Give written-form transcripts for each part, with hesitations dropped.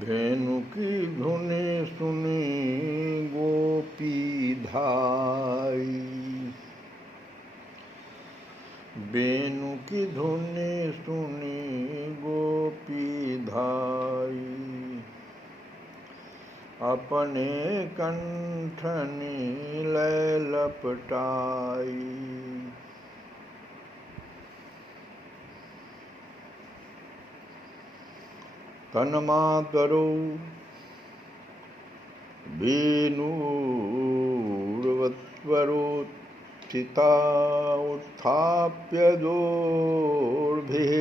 धेनु की धुनि सुनी गोपी धाई, बेनु की धुनि सुनी गोपी धाई, अपने कंठनी लय लपटाई। तन्मातरो वेणुर्वत्वरोत्थिता उत्थाप्य दोर्भिः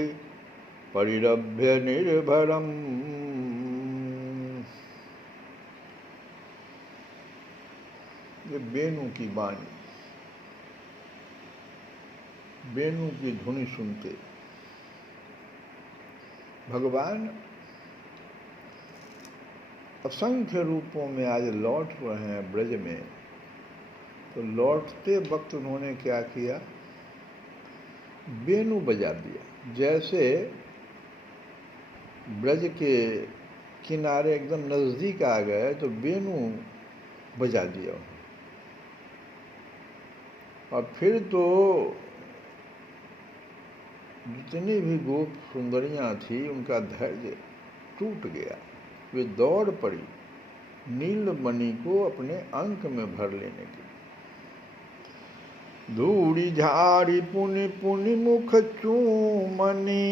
परिरभ्य निर्भरम्। ये वेणु की वाणी, वेणु की धुनी सुनते भगवान असंख्य रूपों में आज लौट रहे हैं ब्रज में। तो लौटते वक्त उन्होंने क्या किया, वेणु बजा दिया। जैसे ब्रज के किनारे एकदम नजदीक आ गए तो वेणु बजा दिया। और फिर तो जितनी भी गोप सुंदरियां थी उनका धैर्य टूट गया। वे दौड़ पड़ी नीलमणि को अपने अंक में भर लेने के। धूड़ी झाड़ी पुनि पुनि मुख चूमनी,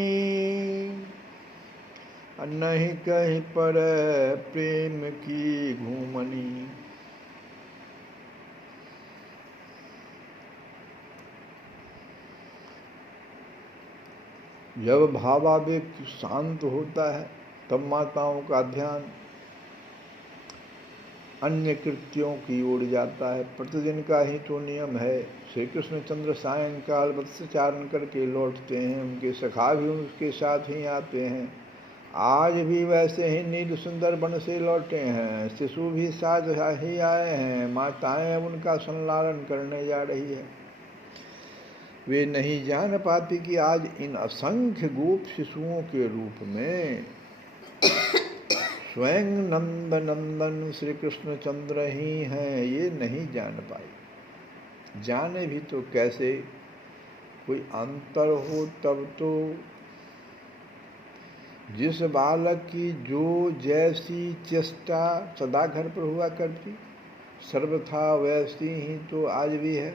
नहीं कहीं पर प्रेम की घूमनी। जब भावावेग शांत होता है तब माताओं का ध्यान अन्य कृत्यों की ओर जाता है। प्रतिदिन का ही तो नियम है। श्री कृष्णचंद्र सायंकाल वत्सचारण करके लौटते हैं, उनके सखा भी उनके साथ ही आते हैं। आज भी वैसे ही नील सुंदर वन से लौटे हैं, शिशु भी साथ ही आए हैं। माताएं उनका संलालन करने जा रही है। वे नहीं जान पाती कि आज इन असंख्य गोप शिशुओं के रूप में स्वयं नंद नंदन श्री कृष्णचंद्र ही हैं। ये नहीं जान पाई। जाने भी तो कैसे, कोई अंतर हो तब तो। जिस बालक की जो जैसी चेष्टा सदा घर पर हुआ करती, सर्वथा वैसी ही तो आज भी है।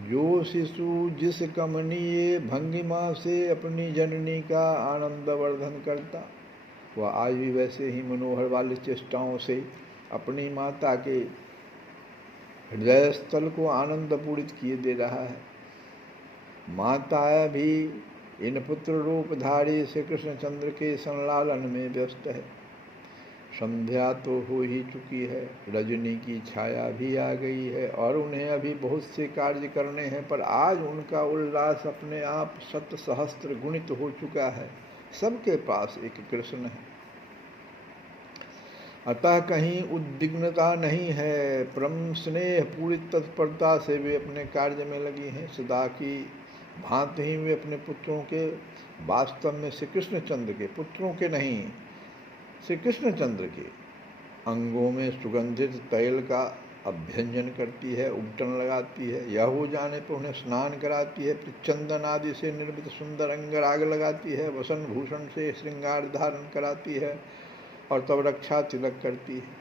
जो शिशु जिस कमनीय भंगिमा से अपनी जननी का आनंद वर्धन करता, वह आज भी वैसे ही मनोहर वाली चेष्टाओं से अपनी माता के हृदय स्थल को आनंदपूरित किए दे रहा है। माता भी इन पुत्र रूपधारी श्री कृष्णचंद्र के संलालन में व्यस्त है। संध्या तो हो ही चुकी है, रजनी की छाया भी आ गई है और उन्हें अभी बहुत से कार्य करने हैं, पर आज उनका उल्लास अपने आप 7 सहस्त्र गुणित हो चुका है। सबके पास एक कृष्ण है, अतः कहीं उद्विग्नता नहीं है। परम स्नेह पूरी तत्परता से वे अपने कार्य में लगी हैं। सदा की भांति ही वे अपने पुत्रों के, वास्तव में श्री कृष्णचंद्र के, पुत्रों के नहीं, श्री कृष्णचंद्र के अंगों में सुगंधित तैल का अभ्यंजन करती है, उबटन लगाती है। यह हो जाने पर उन्हें स्नान कराती है, फिर चंदन आदि से निर्मित सुंदर अंगराग लगाती है, वसन भूषण से श्रृंगार धारण कराती है और तब रक्षा तिलक करती है।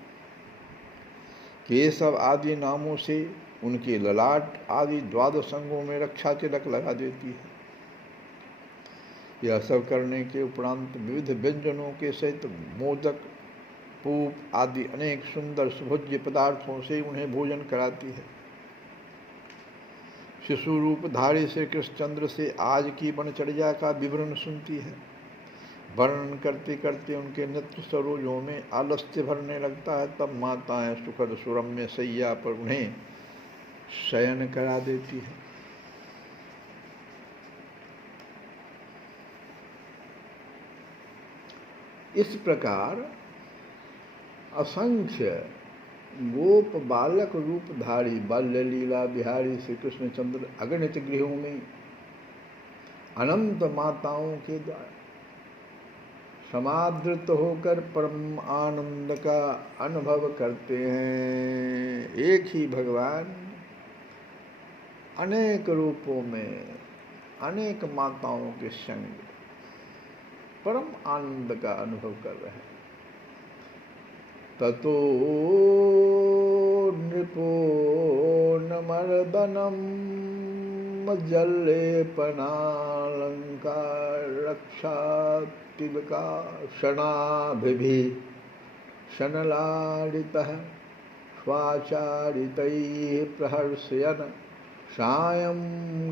केशव आदि नामों से उनके ललाट आदि द्वादश अंगों में रक्षा तिलक लगा देती है। यह सब करने के उपरांत विविध व्यंजनों के सहित मोदक, पूप आदि अनेक सुंदर सुभोज्य पदार्थों से उन्हें भोजन कराती है। शिशु रूपधारी श्री कृष्णचंद्र से आज की वनचर्या का विवरण सुनती है। वर्णन करते करते उनके नेत्र सरोजों में आलस्य भरने लगता है। तब माताएं सुखद सुरम्य सैया पर उन्हें शयन करा देती है। इस प्रकार असंख्य गोप बालक रूपधारी बाल्य लीला बिहारी श्री कृष्णचंद्र अगणित गृहों में अनंत माताओं के द्वारा समादृत होकर परम आनंद का अनुभव करते हैं। एक ही भगवान अनेक रूपों में अनेक माताओं के संग परम आनंद का अनुभव कर रहे हैं। ततो नृपो नमर्दनम जल्लेपनालंकार रक्षा तिलका शनाभिभि शनलाडितः स्वाचारितैः प्रहर्षयन् सायं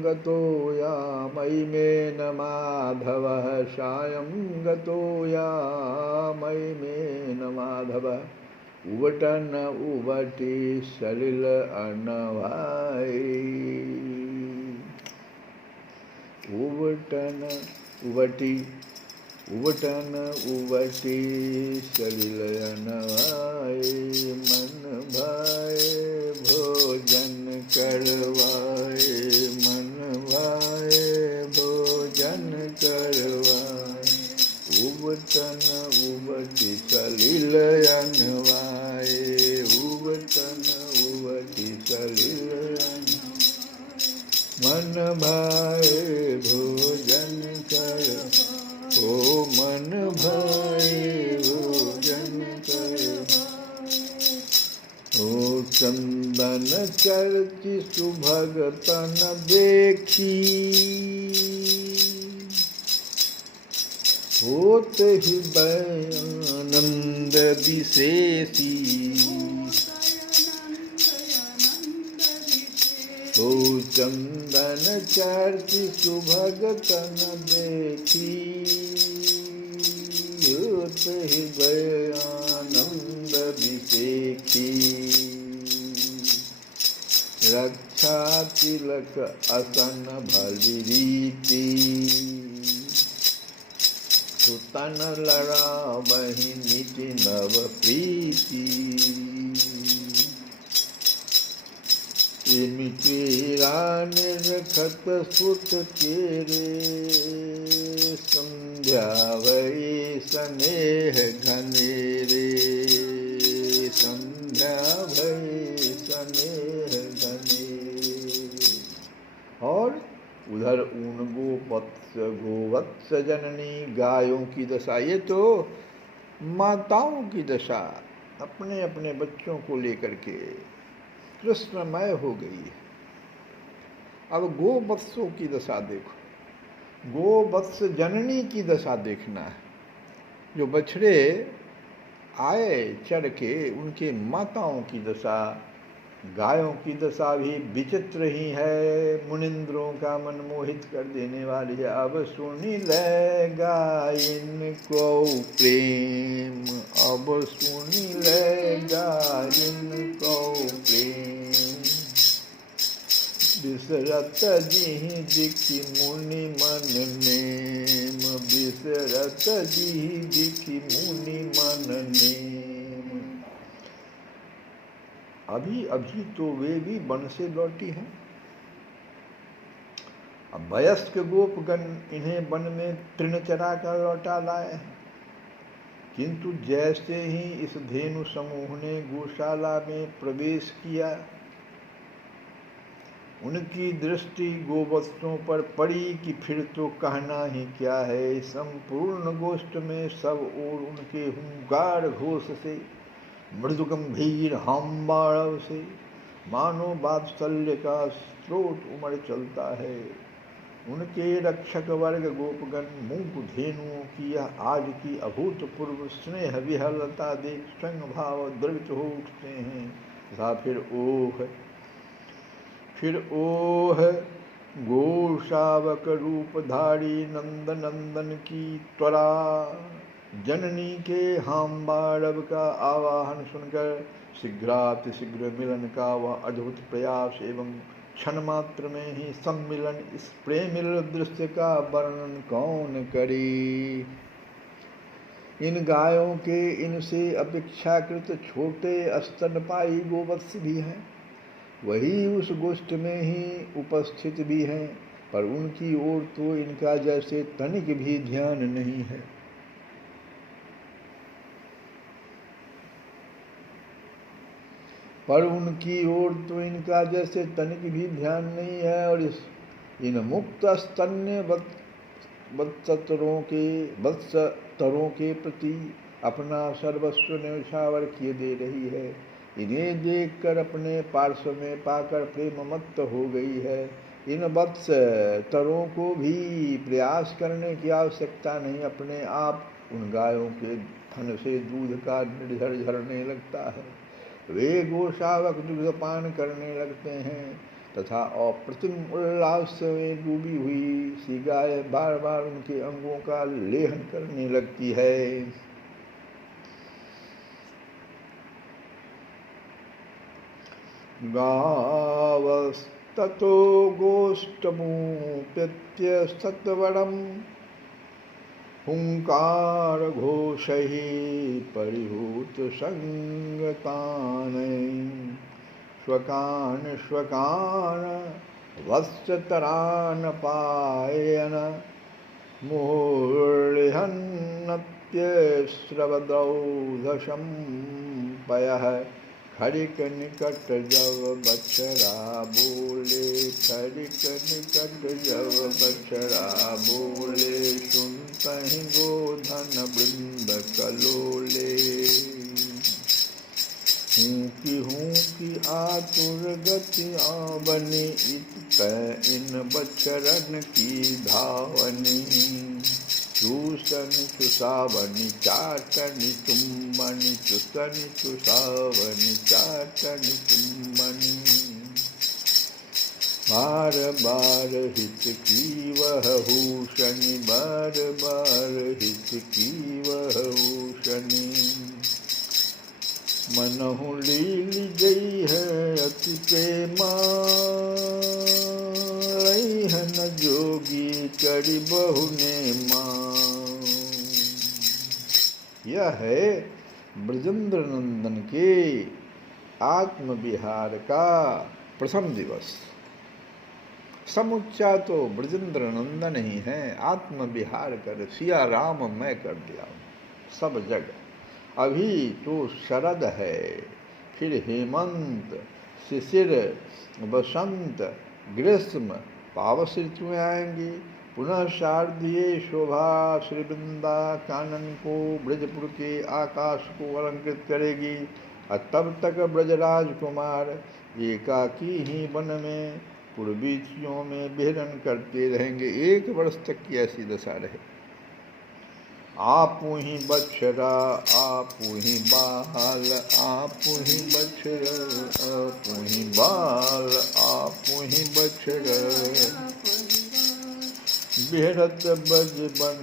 गतो यामयि मेन माधवः सायं गतो यामयि मेन माधवः उवटन उवटी सलिल अनवाई उवटन उवटी उवटन उवटी सलिल अनवाई मन भाए भोजन करवाए मन भाए भोजन करवाए उवटन उवटी सलिल अनवाए उवटन उवटी सलिल मन भाए भोजन कर ओ मन भाए भोजन कर ओ चंदन चर्चि सुभगतन देखी होत हृदय आनंद विशेषी ओ चंदन चर्चि सुभगतन देखी होत हृदय आनंद विशेषी रक्षा तिलक असन भली रीति सुतन लड़ा बही निज नव प्रीति तेरा निर्खत सुत तेरे संध्या भई स्नेह घनेरे संध्या भई स्नेह घनेरे। और उधर ऊन गोवत्स जननी गायों की दशा, ये तो माताओं की दशा अपने अपने बच्चों को लेकर के कृष्णमय हो गई है। अब गोवत्सों की दशा देखो, गोवत्स जननी की दशा देखना है। जो बछड़े आए चढ़ के, उनके माताओं की दशा, गायों की दशा भी विचित्र ही है, मुनिंद्रों का मन मोहित कर देने वाली है। अब सुनी ले गायन को प्रेम, अब सुनी ले गायन को प्रेम, बिसरत जिहि दिखि मुनि मन नेम, बिसरत जिहि दिखि मुनि मन नेम। अभी अभी तो वे भी वन से लौटी हैं। अब वयस्क गोपगण इन्हें वन में तृण चरा कर लौटा लाए हैं। किंतु जैसे ही इस धेनु समूह ने गौशाला में प्रवेश किया, उनकी दृष्टि गोवत्सों पर पड़ी कि फिर तो कहना ही क्या है। संपूर्ण गोष्ठ में सब ओर उनके हुंकार घोष से, मृदु गंभीर हम्बाड़व से, मानो वात्सल्य का स्रोत उमड़ चलता है। उनके रक्षक वर्ग गोपगण मूक धेनुओं की यह आज की अभूतपूर्व स्नेह विहलता देख स्वयं भाव द्रवित हो उठते हैं तथा फिर ओह गोशावक रूपधारी नंद नंदन की त्वरा। जननी के हाम्बाड़व का आवाहन सुनकर शीघ्रातिशीघ्र मिलन का वह अद्भुत प्रयास एवं क्षण मात्र में ही सम्मिलन, इस प्रेमिल दृश्य का वर्णन कौन करे। इन गायों के इनसे अपेक्षाकृत छोटे स्तनपायी गोवत्स भी हैं, वही उस गोष्ठ में ही उपस्थित भी हैं, पर उनकी ओर तो इनका जैसे तनिक भी ध्यान नहीं है। और इन मुक्त स्तन्य वत्सतरों के प्रति अपना सर्वस्व न्यौछावर किए दे रही है। इन्हें देखकर अपने पार्श्व में पाकर प्रेम मत्त हो गई है। इन वत्स तरों को भी प्रयास करने की आवश्यकता नहीं, अपने आप उन गायों के थन से दूध का निर्झर झरने लगता है। वे गोशावक दुग्धपान करने लगते हैं तथा अप्रतिम उल्लास में डूबी हुई सी गाय बार बार उनके अंगों का लेहन करने लगती है। गावस्ततो गोष्ठमुपेत्य सत्वरम् हुंकार घोषैः परिहूत संगतान् श्वकान वत्सतरान् पाययन् मुहुर्लिहन्नत्यस्रवदौधशम्पयः। खड़िक निकट जब बछड़ा बोले, खड़िक निकट जब बछड़ा बोले, सुनतहि गोधन वृंद कलोले। हूँ की आतुर गति आवनी, इत इन बछड़न की धावनी। चूसनि चुसावनि चाटनि चुम्बनि, चुसनि चुसावनि चाटनि चुम्बनि। बार बार हित की वह भूषणि, बार बार हित की वह भूषणि। मनहु लील गई है अति प्रेमा, न जोगी करी बहु ने मां। यह है ब्रजेंद्र नंदन के आत्म विहार का प्रथम दिवस। समुच्चा तो ब्रजेंद्र नंदन ही है। आत्म विहार कर सिया राम मैं कर दिया सब जग। अभी तो शरद है, फिर हेमंत, शिशिर, बसंत, ग्रीष्म, पावस ऋतुएं आएंगी। पुनः शारदीय शोभा श्री वृंदा कानन को, ब्रजपुर के आकाश को अलंकृत करेगी। और तब तक ब्रजराज कुमार एकाकी ही वन में पूर्वीथियों में विहरण करते रहेंगे। 1 वर्ष तक की ऐसी दशा रहे। आपू ही बछड़ा आपू ही बाल, आपू ही बछड़ा आपू ही बाल, आपू ही बछड़ा। बिहरत ब्रज बन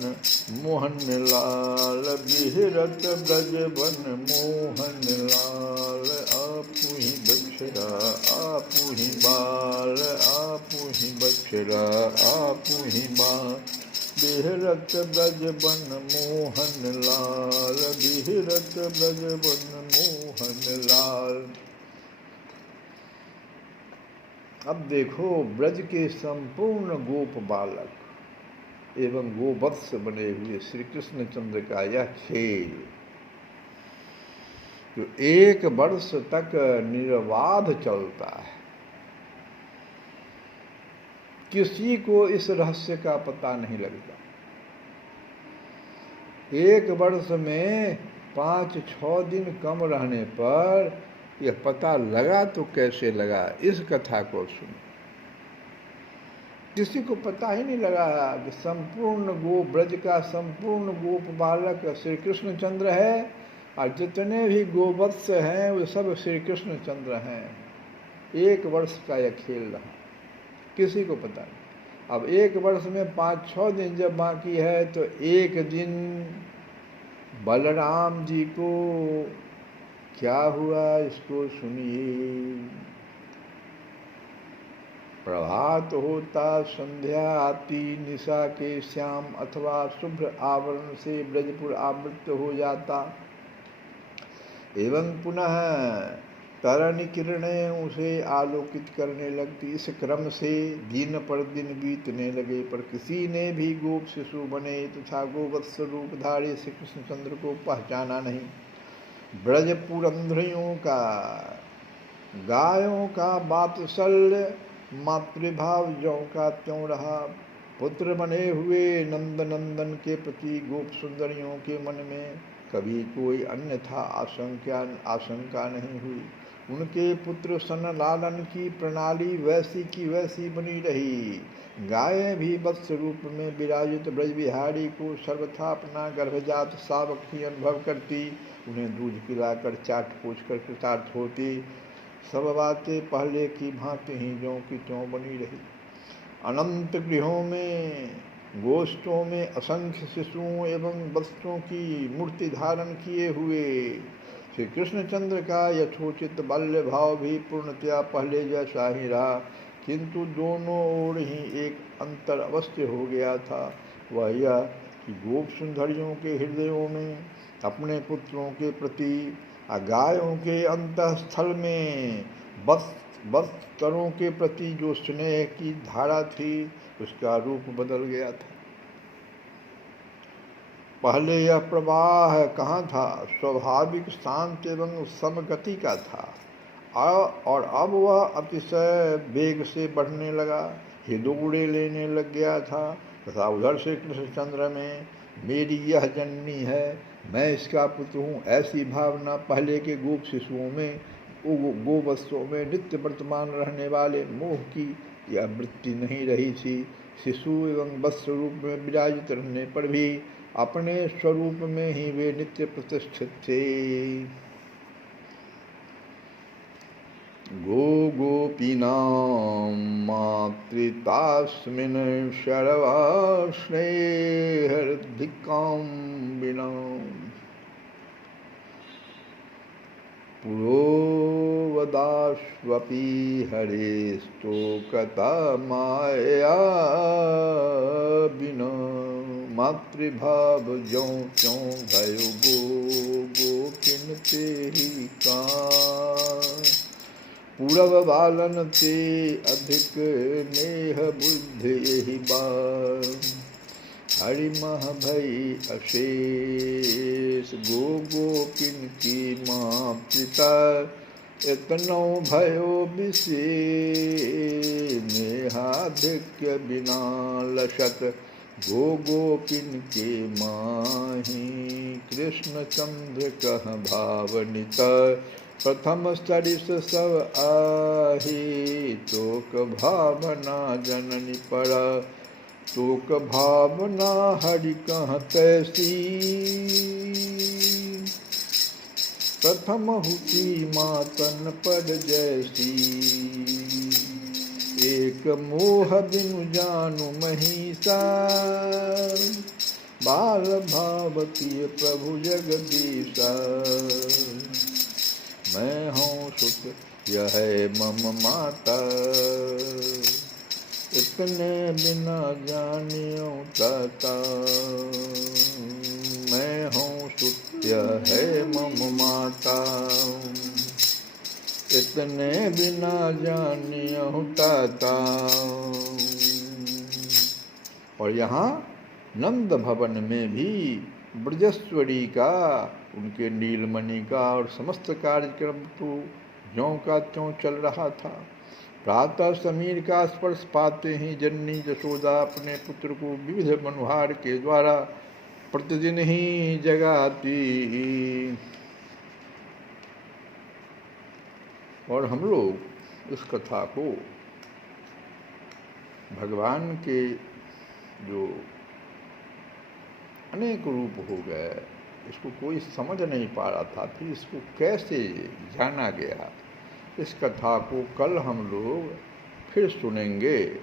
मोहन लाल, बिहरत ब्रज बन मोहन लाल। आपू ही बछड़ा आपू ही बाल, आपू ही बछड़ा आपू ही बाल। बिहरत ब्रज बन मोहन लाल, बिहरत ब्रज बन मोहन लाल। अब देखो ब्रज के संपूर्ण गोप बालक एवं गोवत्स बने हुए श्री कृष्णचंद्र का यह खेल जो 1 वर्ष तक निर्बाध चलता है। किसी को इस रहस्य का पता नहीं लगता। 1 वर्ष में 5-6 दिन कम रहने पर यह पता लगा तो कैसे लगा, इस कथा को सुनो। किसी को पता ही नहीं लगा कि संपूर्ण गोप ब्रज का संपूर्ण गोप बालक श्री कृष्ण चंद्र है, और जितने भी गोवत्स हैं वो सब श्री कृष्ण चंद्र हैं। 1 वर्ष का यह खेल रहा, किसी को पता नहीं। अब 1 वर्ष में 5-6 दिन जब बाकी है, तो एक दिन बलराम जी को क्या हुआ इसको सुनिए। प्रभात होता, संध्या आती, निशा के श्याम अथवा शुभ्र आवरण से ब्रजपुर आवृत हो जाता, एवं पुनः तरणी किरणें उसे आलोकित करने लगती। इस क्रम से दिन पर दिन बीतने लगे, पर किसी ने भी गोप शिशु बने तथा गोवत्स रूपधारी श्री कृष्णचंद्र को पहचाना नहीं। ब्रज पुरंधरियों का, गायों का वात्सल्य मातृभाव ज्यों का त्यों रहा। पुत्र बने हुए नंदनंदन के प्रति गोप सुंदरियों के मन में कभी कोई अन्यथा आशंका नहीं हुई। उनके पुत्र सन लालन की प्रणाली वैसी की वैसी बनी रही। गायें भी वत्स रूप में विराजित ब्रज बिहारी को सर्वथा अपना गर्भजात शावक ही अनुभव करती, उन्हें दूध पिलाकर चाट पोछ कर कृतार्थ होती। सब बातें पहले की भांति ही ज्यों की त्यों बनी रही। अनंत गृहों में, गोष्ठों में असंख्य शिशुओं एवं वत्सों की मूर्ति धारण किए हुए श्री कृष्णचंद्र का यथोचित बाल्य भाव भी पूर्णतया पहले जैसा ही रहा, किंतु दोनों ओर ही एक अंतर अवश्य हो गया था। वह यह कि गोप सुंदरियों के हृदयों में अपने पुत्रों के प्रति, गायों के अंतःस्थल में बत्सरों के प्रति जो स्नेह की धारा थी, उसका रूप बदल गया था। पहले यह प्रवाह कहाँ था, स्वाभाविक शांत एवं समगति का था, और अब वह अतिशय वेग से बढ़ने लगा, हिलोड़े लेने लग गया था। तथा उधर से कृष्णचंद्र में मेरी यह जननी है, मैं इसका पुत्र हूँ, ऐसी भावना पहले के गोप शिशुओं में, गोवत्सों में नित्य वर्तमान रहने वाले मोह की यह वृत्ति नहीं रही थी। शिशु एवं वत्स रूप में विराजित रहने पर भी अपने स्वरूप में ही वे नित्य प्रतिष्ठित थे। गोपीनां मातृतास्मिन् शर्वा स्नेहर्धिकाम्बिनां पुरोवदाश्वपि हरेस्तोकता माया बिना। मातृभाव ज्यों त्यों भयो गोपिन ते ही का। पूरब बालन ते अधिक नेह बुद्धि यही बार। हरि मह भई अशेष गोपिन की माँ पिता। इतनो भयो विशेष नेहाधिक्य बिना लसत। गोपिन के माही कृष्णचंद्र कह भावनित। प्रथम सरिस सब आही तोक भावना जननी पड़ा। तोक भावना हरि कह तैसी। प्रथम हुई मातन पद जैसी। एक मोह बिनु जानु महिषा। बाल भावती प्रभु जगदीशा। मैं हूँ सुत यह है मम माता। इतने बिना जानियो ताता। मैं हूँ सुत यह है मम माता। इतने बिना जानियो ताता। और यहाँ नंद भवन में भी ब्रजेश्वरी का, उनके नीलमणि का और समस्त कार्यक्रम तो ज्यों का त्यों चल रहा था। प्रातः समीर का स्पर्श पाते ही जननी यशोदा अपने पुत्र को विविध मनुहार के द्वारा प्रतिदिन ही जगाती। और हम लोग इस कथा को भगवान के जो अनेक रूप हो गए, इसको कोई समझ नहीं पा रहा था, फिर इसको कैसे जाना गया, इस कथा को कल हम लोग फिर सुनेंगे।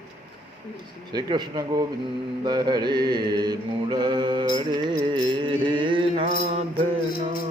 श्री कृष्ण गोविंद हरे मुरारे, हे नाथ नारायण।